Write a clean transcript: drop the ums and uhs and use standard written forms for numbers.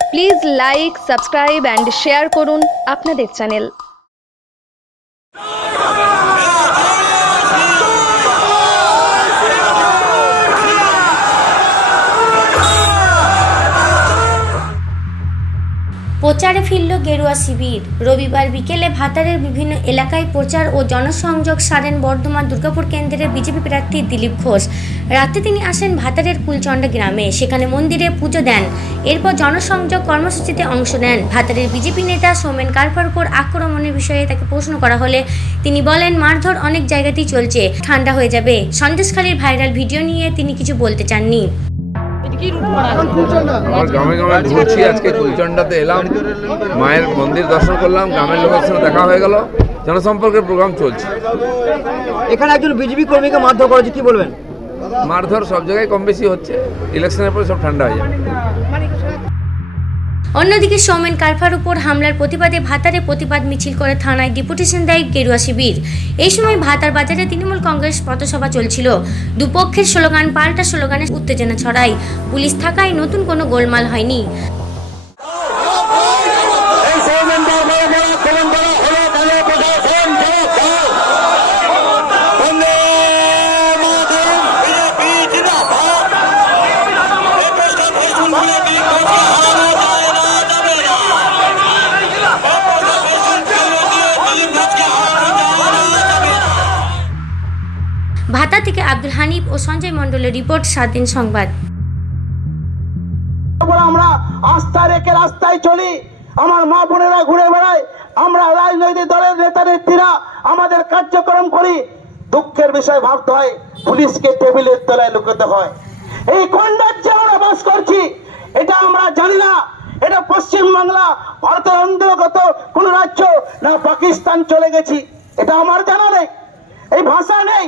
Please like, subscribe and share করুন আপনাদের channel. প্রচারে ফিরল গেরুয়া শিবির। রবিবার বিকেলে ভাতারের বিভিন্ন এলাকায় প্রচার ও জনসংযোগ সারেন বর্ধমান দুর্গাপুর কেন্দ্রের বিজেপি প্রার্থী দিলীপ ঘোষ। রাতে তিনি আসেন ভাতারের কুলচন্ডা গ্রামে, সেখানে মন্দিরে পুজো দেন। এরপর জনসংযোগ কর্মসূচিতে অংশ নেন। ভাতারের বিজেপি নেতা সৌমেন কারফার উপর আক্রমণের বিষয়ে তাকে প্রশ্ন করা হলে তিনি বলেন, মারধর অনেক জায়গাতেই চলছে, ঠান্ডা হয়ে যাবে। সন্দেশখালীর ভাইরাল ভিডিও নিয়ে তিনি কিছু বলতে চাননি। আমার গ্রামে গ্রামে ঘুরছি, আজকে কুলচন্ডাতে এলাম, মায়ের মন্দির দর্শন করলাম, গ্রামের লোকের সঙ্গে দেখা হয়ে গেল, জনসম্পর্কের প্রোগ্রাম চলছে। এখানে একজন বিজেপি কর্মীকে মারধর করেছে, কি বলবেন? মারধর সব জায়গায় কম বেশি হচ্ছে, ইলেকশনের পরে সব ঠান্ডা হয়ে যাবে। অন্যদিকে সৌমেন কারফার উপর হামলার প্রতিবাদে ভাতারে প্রতিবাদ মিছিল করে থানায় ডেপুটেশন দেয় গেরুয়া শিবির। এই সময় ভাতার বাজারে তৃণমূল কংগ্রেস পথসভা চলছিল। দুপক্ষের স্লোগান পাল্টা স্লোগানে উত্তেজনা ছড়ায়। পুলিশ থাকায় নতুন কোনো গোলমাল হয়নি। ভাতা থেকে আব্দুল হানিফ ও সঞ্জয় মণ্ডলের রিপোর্ট, 7 দিন সংবাদ। আমরা আস্থা রেখে রাস্তায় চলি, আমার মা বোনেরা ঘুরে বেড়ায়, আমরা রাজনৈতিক দলের নেতা নেত্রীরা আমাদের কার্যক্রম করি। দুঃখের বিষয় ভাবতে হয়, পুলিশকে টেবিলের তলায় লুকাতে হয়। এই কোন রাজ্যে আমরা বাস করছি এটা আমরা জানি না। এটা পশ্চিমবাংলা, ভারতের অন্তর্গত কোন রাজ্য না পাকিস্তান চলে গেছি, এটা আমার জানা নেই, এই ভাষা নেই।